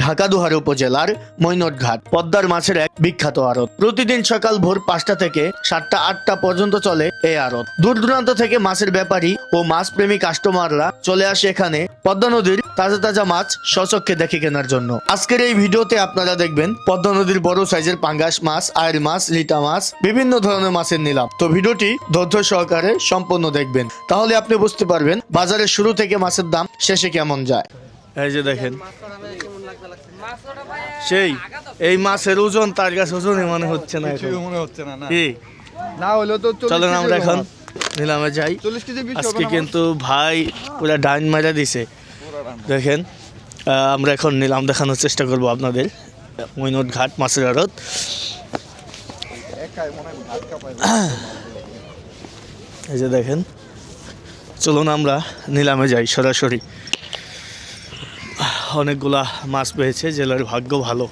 ঢাকা দুহার উপজেলার মৈনটঘাট পদ্মার মাছের এক বিখ্যাত আড়ত। প্রতিদিন সকাল ভোর পাঁচটা থেকে সাতটা, আটটা পর্যন্ত চলে এই আড়ত। দূর দূরান্ত থেকে মাছের ব্যাপারী ও মাছ প্রেমী কাস্টমাররা চলে আসে এখানে পদ্মা নদীর তাজা তাজা মাছ সচক্ষে দেখে কেনার জন্য। আজকের এই ভিডিওতে আপনারা দেখবেন পদ্মা নদীর বড় সাইজের পাঙ্গাস মাছ, আয়ের মাছ, লিটা মাছ, বিভিন্ন ধরনের মাছের নিলাম। তো ভিডিওটি ধৈর্য সহকারে সম্পূর্ণ দেখবেন। তাহলে আপনি বুঝতে পারবেন বাজারের শুরু থেকে মাছের দাম শেষে কেমন যায়। এই যে দেখেন সেই এই মাছের ওজন তার কাছে ওজনই মনে হচ্ছে না। কিছুই মনে হচ্ছে না কি? না হলেও তো চলেন আমরা এখন নিলামে যাই। চল্লিশ কেজি আজকে কিন্তু ভাই পুরো ডাইন মারা দিছে। দেখেন আমরা এখন নিলাম দেখানোর চেষ্টা করব আপনাদের। মৈনট ঘাট মাছের আড়ত। এই যে দেখেন চলুন আমরা নিলামে যাই সরাসরি। অনেকগুলা মাছ পেয়েছে জেলার ভাগ্য ভালো।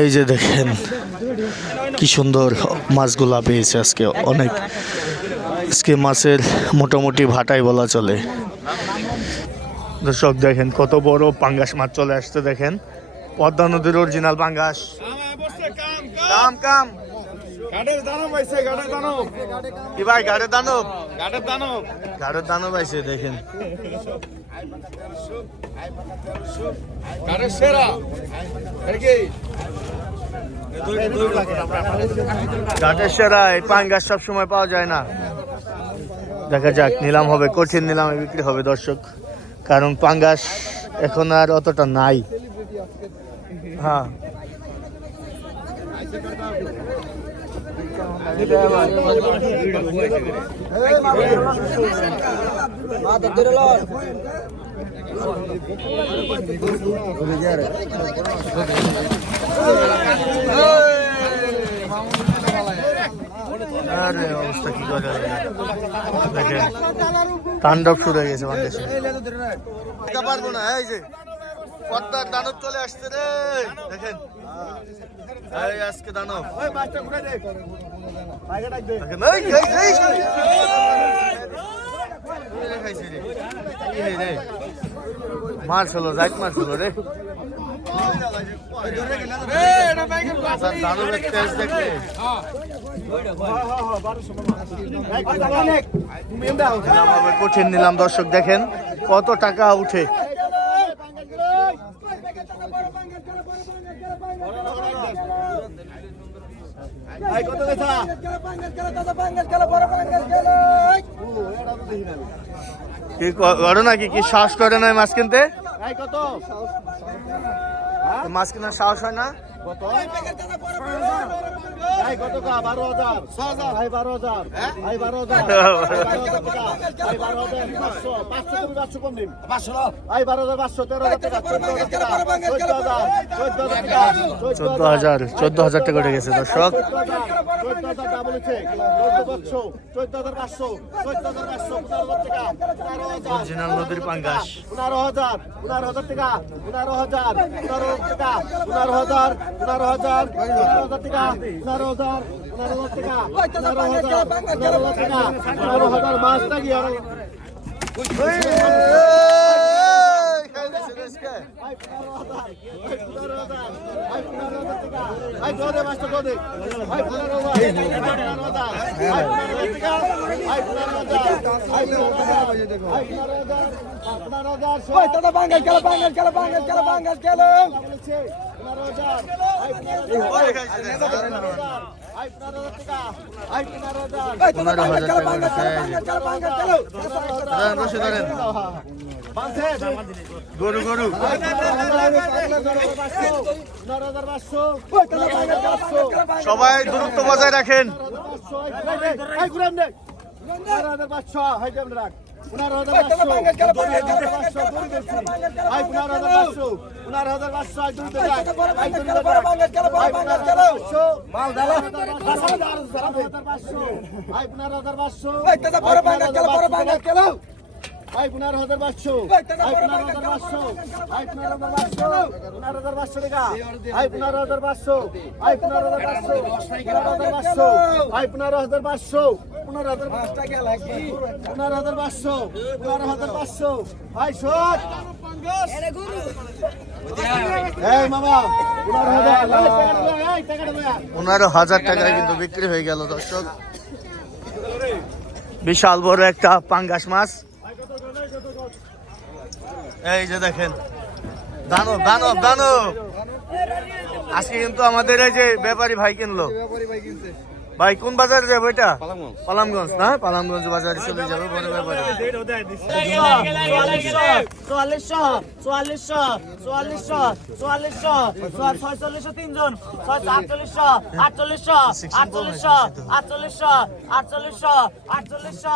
এই যে দেখেন কি সুন্দর মাছগুলা পেয়েছে আজকে অনেক। আজকে মাছের মোটামুটি ভাটাই বলা চলে। দর্শক দেখেন কত বড় পাঙ্গাস মাছ চলে আসছে দেখেন। পদ্মা নদীর অরিজিনাল পাঙ্গাস। কাম কাম। গাড়ির দানব আইছে গাড়ির দানব। কি ভাই গাড়ে দানব? গাড়ির দানব। গাড়ের দানব আইছে দেখেন। গাড়ির সেরা। কি? ঘাটের সেরা এই পাঙ্গাস সব সময় পাওয়া যায় না। দেখা যাক নিলাম হবে কঠিন নিলামে বিক্রি হবে দর্শক। কারণ পাঙ্গাস এখন আর অতটা নাই। হ্যাঁ। আরে তাণ্ডব শুরু হয়ে গেছে বাংলাদেশে। পারব না, এই যে, পদ্মার দানব চলে আসছে রে, দেখেন। এই আজকে এই, এই। এই রে? খাইছে আচ্ছা, তেজ কঠিন নিলাম দর্শক দেখেন। কত টাকা উঠে। কি করো নাকি? কি সাহস করে না মাছ কিনতে মাছ কেনার সাহস হয় না? চোদ্দ হাজার চোদ্দ হাজার টাকা উঠে গেছে দর্শক। অরিজিনাল নদীর পাঙ্গাস পনেরো হাজার পনেরো হাজার টাকা। পনেরো হাজার পনেরো টাকা। পনেরো হাজার পনেরো হাজার টাকা। টাকা টাকা পনেরো টাকা পনেরো পনেরো পনেরো পনেরো পনেরো পনেরো হাজার পনেরো হাজার বাঙ্গাল খেলো বাঙ্গাল খেলো বাঙ্গাল খেলো বাঙ্গাল খেলো পনেরো হাজার আই পনেরো হাজার পনেরো হাজার টাকা পনেরো হাজার পনেরো হাজার টাকা উঠেছে। খেলো বাঙ্গাল খেলো ধরেন, রশি ধরেন। গরু গরু সবাই দূরত্ব বজায় রাখেন। আই পনেরো হাজার পাঁচশো পনেরো হাজার পাঁচশো পনেরো হাজার পাঁচশো টাকা পনেরো হাজার পাঁচশো আই পনেরো হাজার পাঁচশো পনেরো হাজার পাঁচশো পনেরো হাজার পাঁচশো পনেরো হাজার পনেরো হাজার পাঁচশো পনেরো হাজার পাঁচশো শোট এই মামা পনেরো হাজার দেয়া। পনেরো হাজার টাকায় কিন্তু বিক্রি হয়ে গেল দর্শক বিশাল বড় একটা পাঙ্গাস মাছ এই যে দেখেন। দানব দানব দানব। আজকে কিন্তু আমাদের এই যে ব্যাপারী ভাই কিনলো। ভাই কোন বাজারে যাব এটা পালামগঞ্জ না পালামগঞ্জ বাজারে চলে যাবে বড় ব্যাপারী চুয়াল্লিশশো চুয়াল্লিশশো চুয়াল্লিশশো চুয়াল্লিশশো ছয়চল্লিশশো তিনজন আটচল্লিশশো আটচল্লিশশো আটচল্লিশশো আটচল্লিশশো আটচল্লিশশো আটচল্লিশশো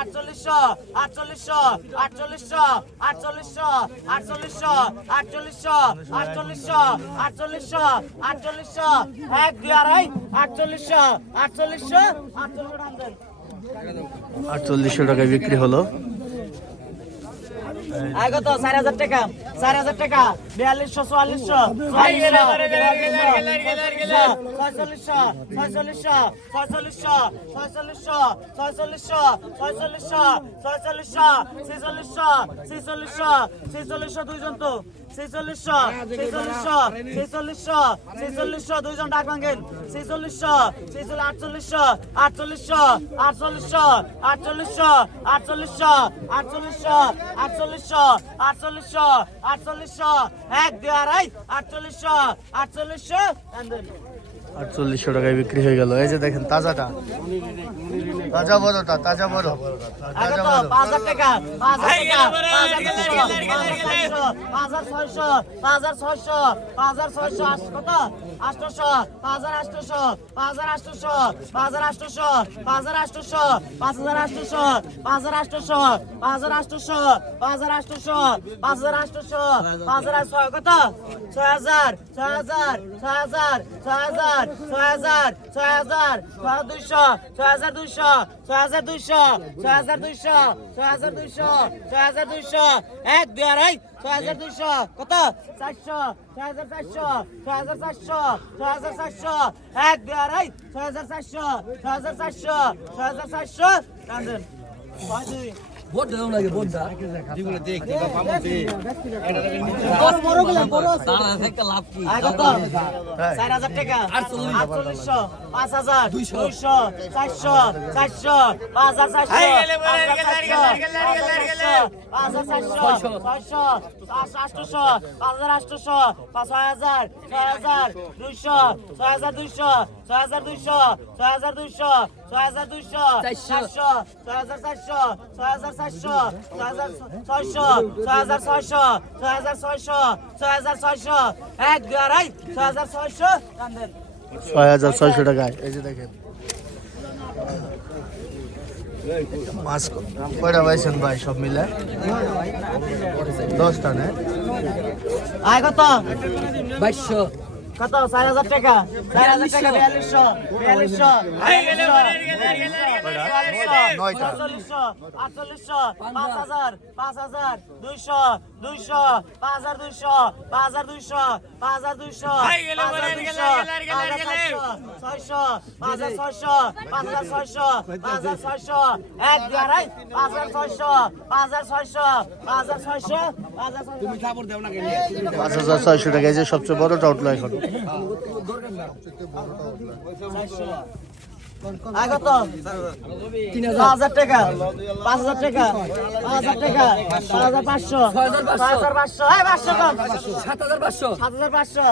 আটচল্লিশশো আটচল্লিশশো আটচল্লিশশো আটচল্লিশশো আটচল্লিশশো আটচল্লিশশো আটচল্লিশশো আটচল্লিশশো আটচল্লিশশো এক দুই আড়াই আটচল্লিশশো আটচল্লিশশো টাকায় বিক্রি হলো আয় কত চার হাজার টাকা চার হাজার টাকা বিয়াল্লিশশো চুয়াল্লিশশো ছয়চল্লিশশো ছয়চল্লিশশো ছয়চল্লিশশো ছয়চল্লিশশো ছয়চল্লিশশো ছয়চল্লিশশো ছয়চল্লিশশো ছেচল্লিশশো ছেচল্লিশশো ছেচল্লিশশো দুইজন তো ছেচল্লিশশো ছেচল্লিশশো ছেচল্লিশশো ছেচল্লিশশো দুইজন ডাক ভাঙেন ছেচল্লিশশো ছেচল্লিশ আটচল্লিশশো আটচল্লিশশো আটচল্লিশশো আটচল্লিশশো আটচল্লিশশো আটচল্লিশশো আটচল্লিশশো আটচল্লিশশো আটচল্লিশশো এক দুই আড়াই আটচল্লিশশো আটচল্লিশশো আটচল্লিশশো টাকায় বিক্রি হয়ে গেল এই যে দেখেন তাজাটা তাজা বড়টা তাজা বড় তাজা হাজার ছয় হাজার ছয় হাজার ছয় হাজার ছয় হাজার হাজার ছয় হাজার ছয় হাজার ছয় দুইশো ছয় হাজার দুইশো ছয় হাজার দুইশো ছয় হাজার দুইশো ছয় হাজার দুইশো ছয় হাজার দুইশো এক দুই আড়াই ছয় হাজার দুইশো কত চারশো ছয় হাজার চারশো ছয় হাজার চারশো ছয় হাজার চারশো এক দুই আড়াই ছয় হাজার চারশো ছয় হাজার চারশো ছয় হাজার চারশো ভোট দাও নাকি ভোট দাও যেগুলো দেখতে বা পাবো দে বড় বড়গুলো বড় আছে। তার একটা লাভ কি? আর কত 4000 টাকা। 4800 5000 200 400 400 5400 ছয় হাজার দুইশ ছয় হাজার দুইশ ছয় হাজার দুইশো ছয় হাজার দুইশো চারশো। ছয় হাজার চারশো ছয় হাজার চারশো ছয় হাজার ছয়শো ছয় হাজার ছয়শো ছয় হাজার ছয়শো ছয় হাজার ছয়শো। এক দুই আড়াই ছয় হাজার ছয়শো। ছয় হাজার ছয়শো টাকায় এই যে দেখেন। মাছ কয়টা পাইছেন ভাই সব মিলে? দশটা না? আয় কত? বাইশশো। কত চার হাজার টাকা চার হাজার টাকা বিয়াল্লিশশো বিয়াল্লিশশো। চল্লিশশো আটচল্লিশশো পাঁচ হাজার পাঁচ হাজার দুইশো দুইশো পাঁচ হাজার দুইশো পাঁচ হাজার দুইশো পাঁচ হাজার দুইশো পাঁচ হাজার দুইশো পাঁচ হাজার ছয়শো পাঁচ হাজার ছয়শো পাঁচ হাজার ছয়শো পাঁচ হাজার ছয়শো এক আড়াই পাঁচ হাজার ছয়শো পাঁচ হাজার ছয়শো পাঁচ হাজার ছয়শো পাঁচ হাজার ছয়শো পাঁচ হাজার ছয়শো টাকা যে সবচেয়ে বড়টা উঠল এখন হ্যাঁ। দরকার না। পাঁচ হাজার টাকা পাঁচ হাজার টাকা পাঁচ হাজার টাকা পাঁচ হাজার পাঁচশো পাঁচ হাজার পাঁচশো এই পাঁচশো কম সাত হাজার পাঁচশো সাত হাজার পাঁচশো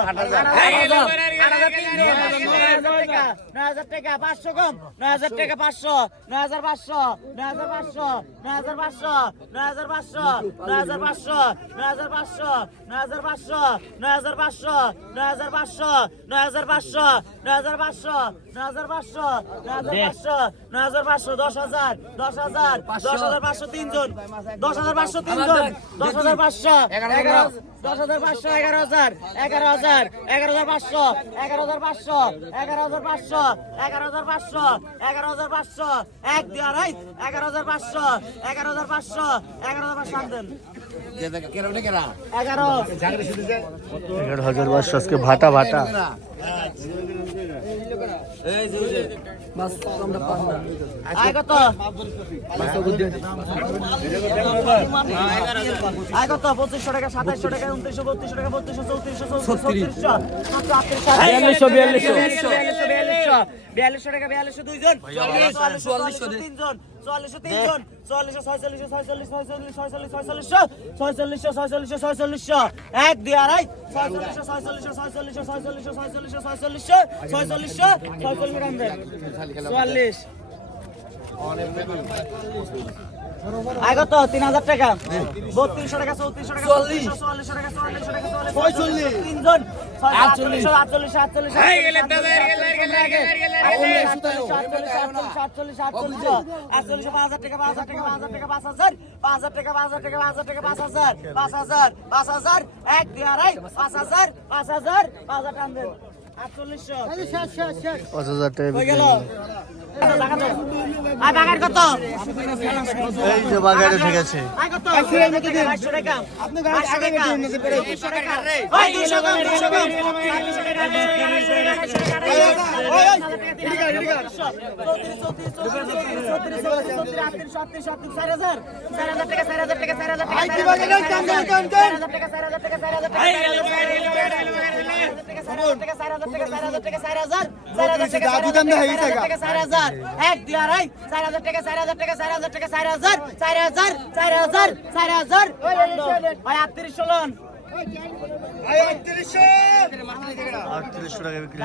নয় হাজার টাকা পাঁচশো কম নয় হাজার টাকা পাঁচশো নয় হাজার পাঁচশো নয় হাজার পাঁচশো নয় হাজার পাঁচশো নয় হাজার পাঁচশো নয় হাজার পাঁচশো নয় হাজার পাঁচশো নয় হাজার পাঁচশো নয় হাজার পাঁচশো নয় হাজার পাঁচশো নয় হাজার পাঁচশো নয় হাজার পাঁচশো নয় হাজার পাঁচশো হাজার পাঁচশো দশ হাজার দশ হাজার হাজার পাঁচশো দশ হাজার দশ হাজার এগারো দশ হাজার পাঁচশো এগারো হাজার এগারো হাজার হাজার এগারো হাজার এগারো হাজার পাঁচশো এগারো হাজার এগারো হাজার পাঁচশো এক এগারো হাজার পাঁচশো হাজার পাঁচশো এগারো হাজার এগারো হাজার পাঁচশো আজকে ভাটা ভাটা পঁচিশশো টাকা সাতাইশশো টাকা উনত্রিশশো বত্রিশশো টাকা বত্রিশশো চৌত্রিশশো চৌত্রিশশো বিয়াল্লিশশো বিয়াল্লিশশো। বিয়াল্লিশশো টাকা বিয়াল্লিশশো দুইজন। চুয়াল্লিশশো তিনজন। চুয়াল্লিশশো তিনজন। চুয়াল্লিশশো ছয়চল্লিশশো ছয়চল্লিশ ছয়চল্লিশ ছয়চল্লিশ ছয়চল্লিশশো। ছয়চল্লিশশো ছয়চল্লিশশো ছয়চল্লিশশো। এক দুই আড়াই। ছয়চল্লিশশো ছয়চল্লিশশো ছয়চল্লিশশো ছয়চল্লিশশো ছয়চল্লিশশো ছয়চল্লিশশো। ছয়চল্লিশশো ছয়চল্লিশশো। চুয়াল্লিশ আগত তিন হাজার টাকা। বত্রিশশো টাকা চৌত্রিশশো টাকা চল্লিশশো চল্লিশশো টাকা চল্লিশশো টাকা চল্লিশ তিনজন। পাঁচ হাজার পাঁচ হাজার পাঁচ এক দুই আড়াই পাঁচ হাজার পাঁচ হাজার পাঁচ হাজার টান দেন পাঁচ হাজার টাকা কত এই যে বাগারে ঠেকেছে টাকা আটত্রিশশো টাকা বিক্রি